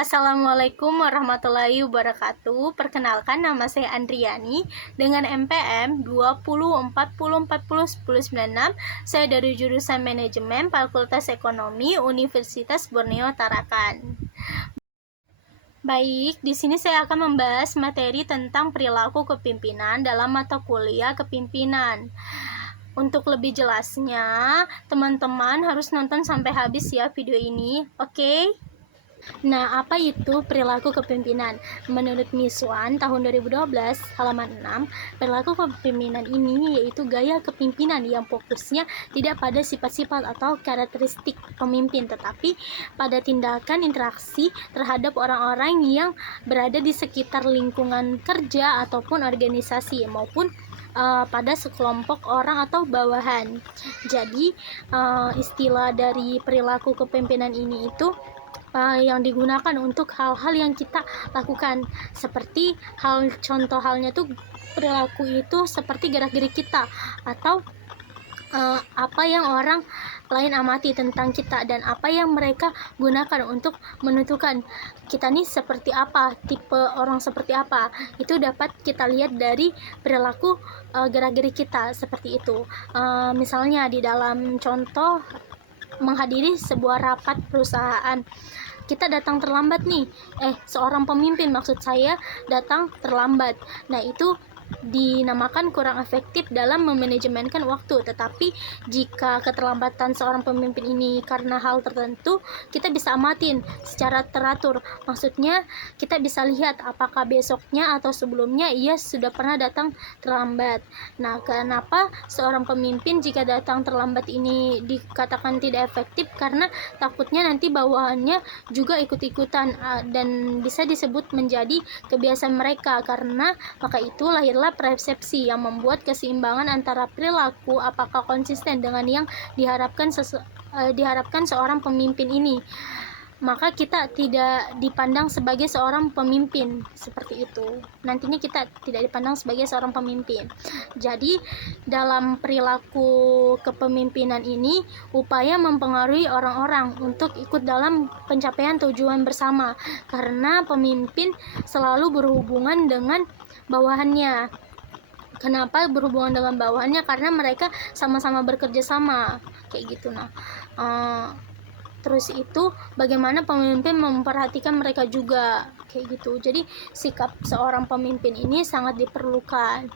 Assalamualaikum warahmatullahi wabarakatuh. Perkenalkan, nama saya Andriani dengan MPM 2040401096. Saya dari jurusan Manajemen Fakultas Ekonomi Universitas Borneo Tarakan. Baik, di sini saya akan membahas materi tentang perilaku kepemimpinan dalam mata kuliah kepemimpinan. Untuk lebih jelasnya, teman-teman harus nonton sampai habis ya video ini, oke? Nah, apa itu perilaku kepemimpinan? Menurut Miswan tahun 2012 halaman 6, perilaku kepemimpinan ini yaitu gaya kepemimpinan yang fokusnya tidak pada sifat-sifat atau karakteristik pemimpin, tetapi pada tindakan interaksi terhadap orang-orang yang berada di sekitar lingkungan kerja ataupun organisasi maupun pada sekelompok orang atau bawahan. Jadi istilah dari perilaku kepemimpinan ini itu yang digunakan untuk hal-hal yang kita lakukan, seperti contoh halnya tuh perilaku itu seperti gerak-gerik kita atau apa yang orang lain amati tentang kita dan apa yang mereka gunakan untuk menentukan kita nih seperti apa, tipe orang seperti apa. Itu dapat kita lihat dari perilaku gerak-gerik kita seperti itu. Misalnya di dalam contoh menghadiri sebuah rapat perusahaan, kita datang terlambat nih. Seorang pemimpin maksud saya datang terlambat. Nah, itu dinamakan kurang efektif dalam memanajemenkan waktu. Tetapi jika keterlambatan seorang pemimpin ini karena hal tertentu, kita bisa amatin secara teratur. Maksudnya kita bisa lihat apakah besoknya atau sebelumnya ia sudah pernah datang terlambat. Nah, kenapa seorang pemimpin jika datang terlambat ini dikatakan tidak efektif? Karena takutnya nanti bawahannya juga ikut-ikutan dan bisa disebut menjadi kebiasaan mereka. Karena maka itu lahirlah persepsi yang membuat keseimbangan antara perilaku apakah konsisten dengan yang diharapkan seorang pemimpin ini. Maka kita tidak dipandang sebagai seorang pemimpin seperti itu. Nantinya kita tidak dipandang sebagai seorang pemimpin. Jadi dalam perilaku kepemimpinan ini upaya mempengaruhi orang-orang untuk ikut dalam pencapaian tujuan bersama, karena pemimpin selalu berhubungan dengan bawahannya. Kenapa berhubungan dengan bawahannya? Karena mereka sama-sama bekerja sama kayak gitu. Nah, terus itu bagaimana pemimpin memperhatikan mereka juga kayak gitu. Jadi sikap seorang pemimpin ini sangat diperlukan.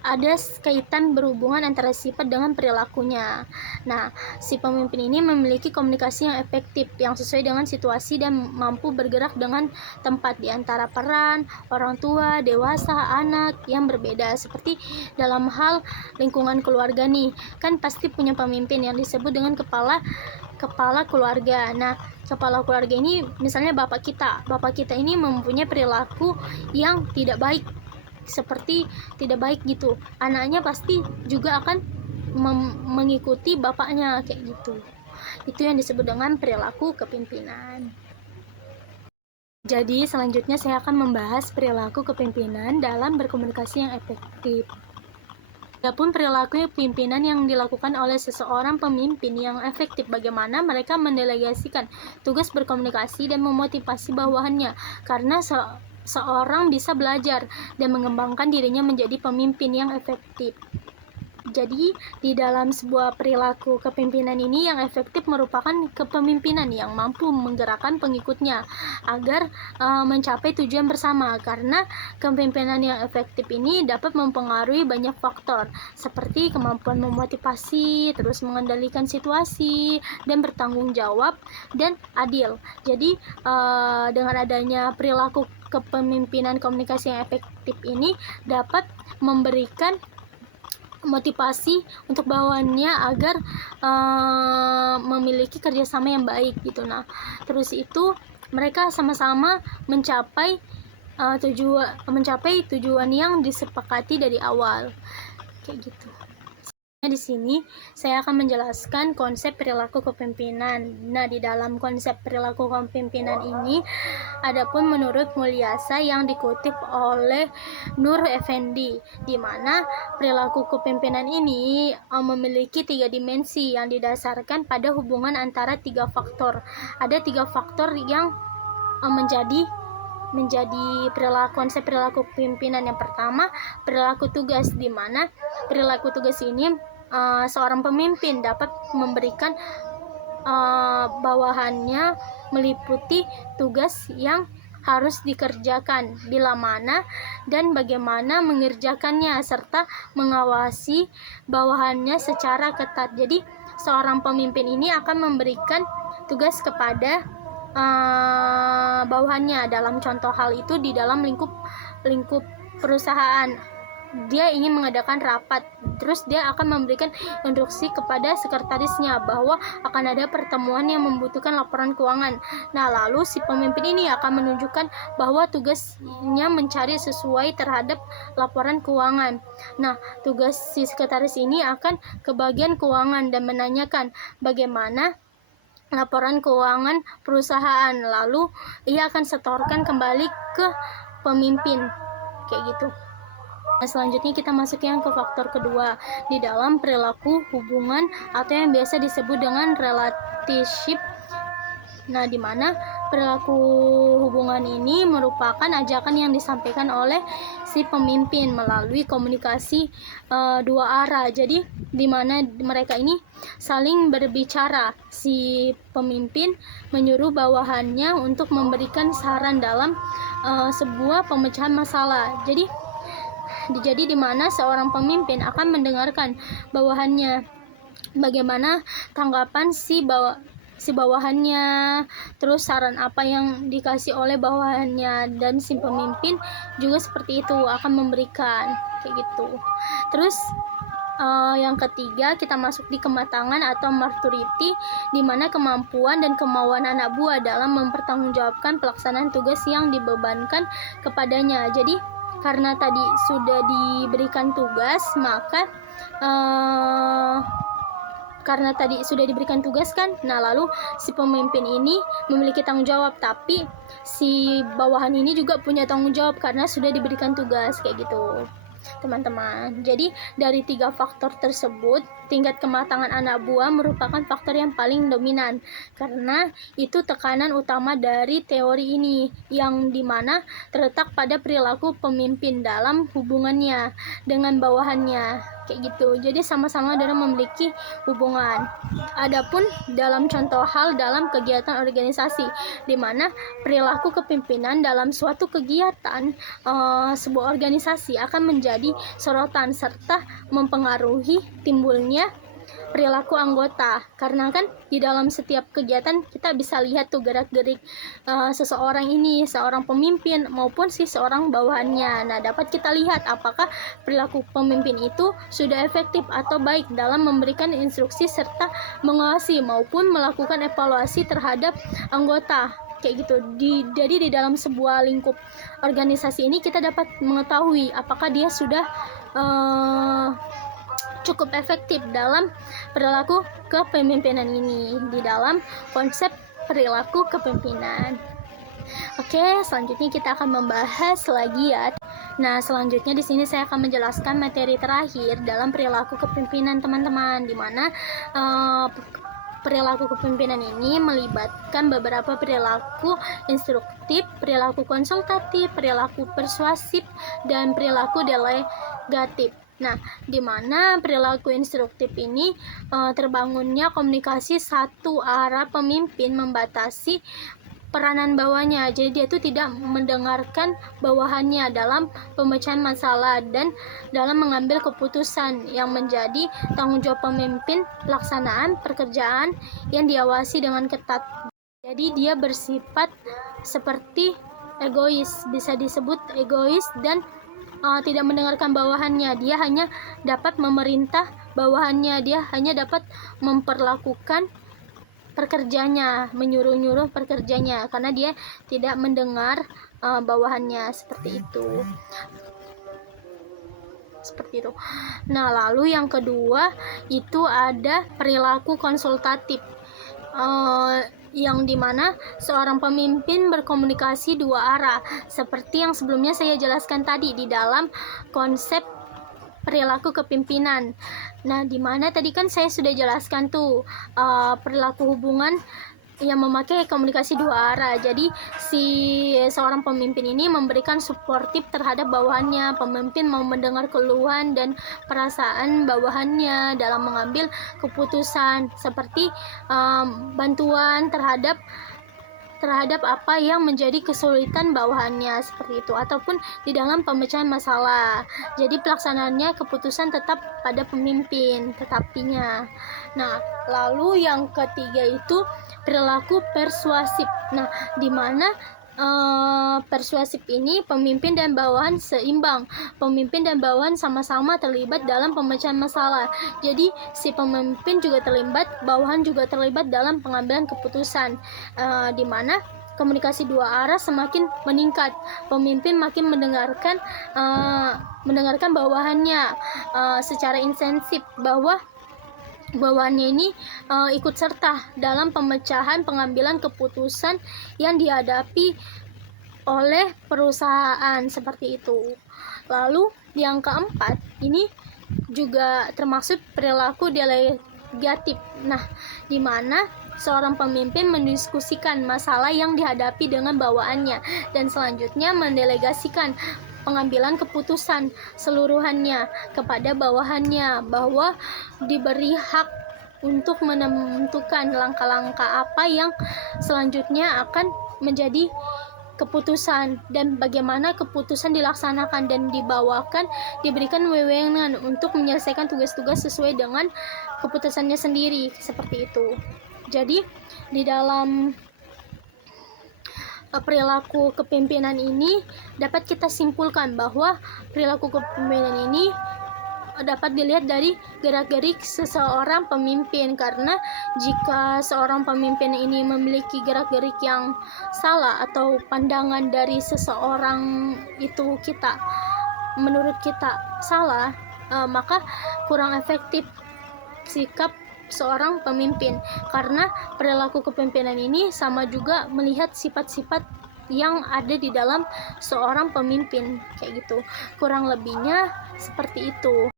Ada kaitan berhubungan antara sifat dengan perilakunya. Nah, si pemimpin ini memiliki komunikasi yang efektif, yang sesuai dengan situasi dan mampu bergerak dengan tempat di antara peran orang tua, dewasa, anak yang berbeda. Seperti dalam hal lingkungan keluarga nih, kan pasti punya pemimpin yang disebut dengan kepala keluarga. Nah, kepala keluarga ini misalnya bapak kita ini mempunyai perilaku yang tidak baik, seperti tidak baik gitu. Anaknya pasti juga akan mengikuti bapaknya kayak gitu. Itu yang disebut dengan perilaku kepemimpinan. Jadi selanjutnya saya akan membahas perilaku kepemimpinan dalam berkomunikasi yang efektif. Adapun perilaku pimpinan yang dilakukan oleh seseorang pemimpin yang efektif, bagaimana mereka mendelegasikan tugas berkomunikasi dan memotivasi bawahannya, karena seorang bisa belajar dan mengembangkan dirinya menjadi pemimpin yang efektif. Jadi di dalam sebuah perilaku kepemimpinan ini yang efektif merupakan kepemimpinan yang mampu menggerakkan pengikutnya agar mencapai tujuan bersama, karena kepemimpinan yang efektif ini dapat mempengaruhi banyak faktor seperti kemampuan memotivasi, terus mengendalikan situasi, dan bertanggung jawab dan adil. Jadi dengan adanya perilaku kepemimpinan komunikasi yang efektif ini dapat memberikan motivasi untuk bawahannya agar memiliki kerjasama yang baik gitu. Nah, terus itu mereka sama-sama mencapai tujuan yang disepakati dari awal kayak gitu. Di sini saya akan menjelaskan konsep perilaku kepemimpinan. Nah, di dalam konsep perilaku kepemimpinan ini adapun menurut Mulyasa yang dikutip oleh Nur Effendi, di mana perilaku kepemimpinan ini memiliki 3 dimensi yang didasarkan pada hubungan antara 3 faktor. Ada 3 faktor yang menjadi konsep perilaku pimpinan. Yang pertama, perilaku tugas, di mana perilaku tugas ini seorang pemimpin dapat memberikan bawahannya meliputi tugas yang harus dikerjakan, bila mana dan bagaimana mengerjakannya, serta mengawasi bawahannya secara ketat. Jadi seorang pemimpin ini akan memberikan tugas kepada bawahannya. Dalam contoh hal itu di dalam lingkup perusahaan, dia ingin mengadakan rapat, terus dia akan memberikan instruksi kepada sekretarisnya bahwa akan ada pertemuan yang membutuhkan laporan keuangan. Nah, lalu si pemimpin ini akan menunjukkan bahwa tugasnya mencari sesuai terhadap laporan keuangan. Nah, tugas si sekretaris ini akan ke bagian keuangan dan menanyakan bagaimana laporan keuangan perusahaan, lalu ia akan setorkan kembali ke pemimpin, kayak gitu. Nah, selanjutnya kita masuk yang ke faktor kedua di dalam perilaku hubungan atau yang biasa disebut dengan relationship. Nah, di mana perilaku hubungan ini merupakan ajakan yang disampaikan oleh si pemimpin melalui komunikasi dua arah. Jadi di mana mereka ini saling berbicara. Si pemimpin menyuruh bawahannya untuk memberikan saran dalam sebuah pemecahan masalah. Jadi di mana seorang pemimpin akan mendengarkan bawahannya, bagaimana tanggapan si bawahannya, terus saran apa yang dikasih oleh bawahannya, dan si pemimpin juga seperti itu akan memberikan, kayak gitu. Terus yang ketiga kita masuk di kematangan atau maturity, di mana kemampuan dan kemauan anak buah dalam mempertanggungjawabkan pelaksanaan tugas yang dibebankan kepadanya. Jadi karena tadi sudah diberikan tugas, maka karena tadi sudah diberikan tugas kan, nah lalu si pemimpin ini memiliki tanggung jawab, tapi si bawahan ini juga punya tanggung jawab karena sudah diberikan tugas, kayak gitu teman-teman. Jadi dari 3 faktor tersebut, tingkat kematangan anak buah merupakan faktor yang paling dominan, karena itu tekanan utama dari teori ini, yang dimana terletak pada perilaku pemimpin dalam hubungannya dengan bawahannya, kayak gitu. Jadi sama-sama dalam memiliki hubungan. Adapun dalam contoh hal dalam kegiatan organisasi, di mana perilaku kepemimpinan dalam suatu kegiatan sebuah organisasi akan menjadi sorotan serta mempengaruhi timbulnya perilaku anggota, karena kan di dalam setiap kegiatan kita bisa lihat tuh gerak-gerik seseorang ini, seorang pemimpin maupun si seorang bawahannya. Nah, dapat kita lihat apakah perilaku pemimpin itu sudah efektif atau baik dalam memberikan instruksi serta mengawasi maupun melakukan evaluasi terhadap anggota, kayak gitu. Jadi di dalam sebuah lingkup organisasi ini kita dapat mengetahui apakah dia sudah cukup efektif dalam perilaku kepemimpinan ini di dalam konsep perilaku kepemimpinan. Oke, selanjutnya kita akan membahas lagi ya. Nah, selanjutnya di sini saya akan menjelaskan materi terakhir dalam perilaku kepemimpinan teman-teman, di mana perilaku kepemimpinan ini melibatkan beberapa perilaku instruktif, perilaku konsultatif, perilaku persuasif, dan perilaku delegatif. Nah, di mana perilaku instruktif ini terbangunnya komunikasi satu arah, pemimpin membatasi peranan bawahnya. Jadi dia itu tidak mendengarkan bawahannya dalam pemecahan masalah dan dalam mengambil keputusan, yang menjadi tanggung jawab pemimpin pelaksanaan pekerjaan yang diawasi dengan ketat. Jadi dia bersifat seperti egois, bisa disebut egois, dan tidak mendengarkan bawahannya. Dia hanya dapat memerintah bawahannya, dia hanya dapat memperlakukan pekerjanya, menyuruh-nyuruh pekerjanya, karena dia tidak mendengar bawahannya, seperti itu. Nah, lalu yang kedua itu ada perilaku konsultatif, yang dimana seorang pemimpin berkomunikasi dua arah, seperti yang sebelumnya saya jelaskan tadi di dalam konsep perilaku kepemimpinan. Nah, dimana tadi kan saya sudah jelaskan tuh perilaku hubungan yang memakai komunikasi dua arah. Jadi si seorang pemimpin ini memberikan suportif terhadap bawahannya. Pemimpin mau mendengar keluhan dan perasaan bawahannya dalam mengambil keputusan, seperti bantuan terhadap apa yang menjadi kesulitan bawahannya, seperti itu, ataupun di dalam pemecahan masalah. Jadi pelaksanaannya keputusan tetap pada pemimpin, tetapinya. Nah, lalu yang ketiga itu perilaku persuasif. Nah, di mana persuasif ini pemimpin dan bawahan seimbang. Pemimpin dan bawahan sama-sama terlibat dalam pemecahan masalah. Jadi si pemimpin juga terlibat, bawahan juga terlibat dalam pengambilan keputusan, di mana komunikasi dua arah semakin meningkat. Pemimpin makin mendengarkan bawahannya secara intensif, bahwa bawahannya ini ikut serta dalam pemecahan pengambilan keputusan yang dihadapi oleh perusahaan, seperti itu. Lalu yang keempat ini juga termasuk perilaku delegatif. Nah, di mana seorang pemimpin mendiskusikan masalah yang dihadapi dengan bawaannya dan selanjutnya mendelegasikan pengambilan keputusan seluruhannya kepada bawahannya, bahwa diberi hak untuk menentukan langkah-langkah apa yang selanjutnya akan menjadi keputusan dan bagaimana keputusan dilaksanakan, dan diberikan wewenang untuk menyelesaikan tugas-tugas sesuai dengan keputusannya sendiri, seperti itu. Jadi di dalam perilaku kepemimpinan ini dapat kita simpulkan bahwa perilaku kepemimpinan ini dapat dilihat dari gerak-gerik seseorang pemimpin, karena jika seorang pemimpin ini memiliki gerak-gerik yang salah atau pandangan dari seseorang itu menurut kita salah, maka kurang efektif sikap seorang pemimpin, karena perilaku kepemimpinan ini sama juga melihat sifat-sifat yang ada di dalam seorang pemimpin, kayak gitu. Kurang lebihnya seperti itu.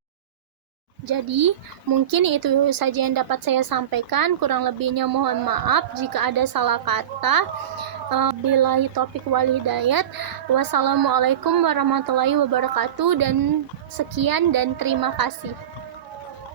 Jadi mungkin itu saja yang dapat saya sampaikan. Kurang lebihnya mohon maaf jika ada salah kata. Billahi taufiq wal hidayat. Wassalamualaikum warahmatullahi wabarakatuh, dan sekian dan terima kasih.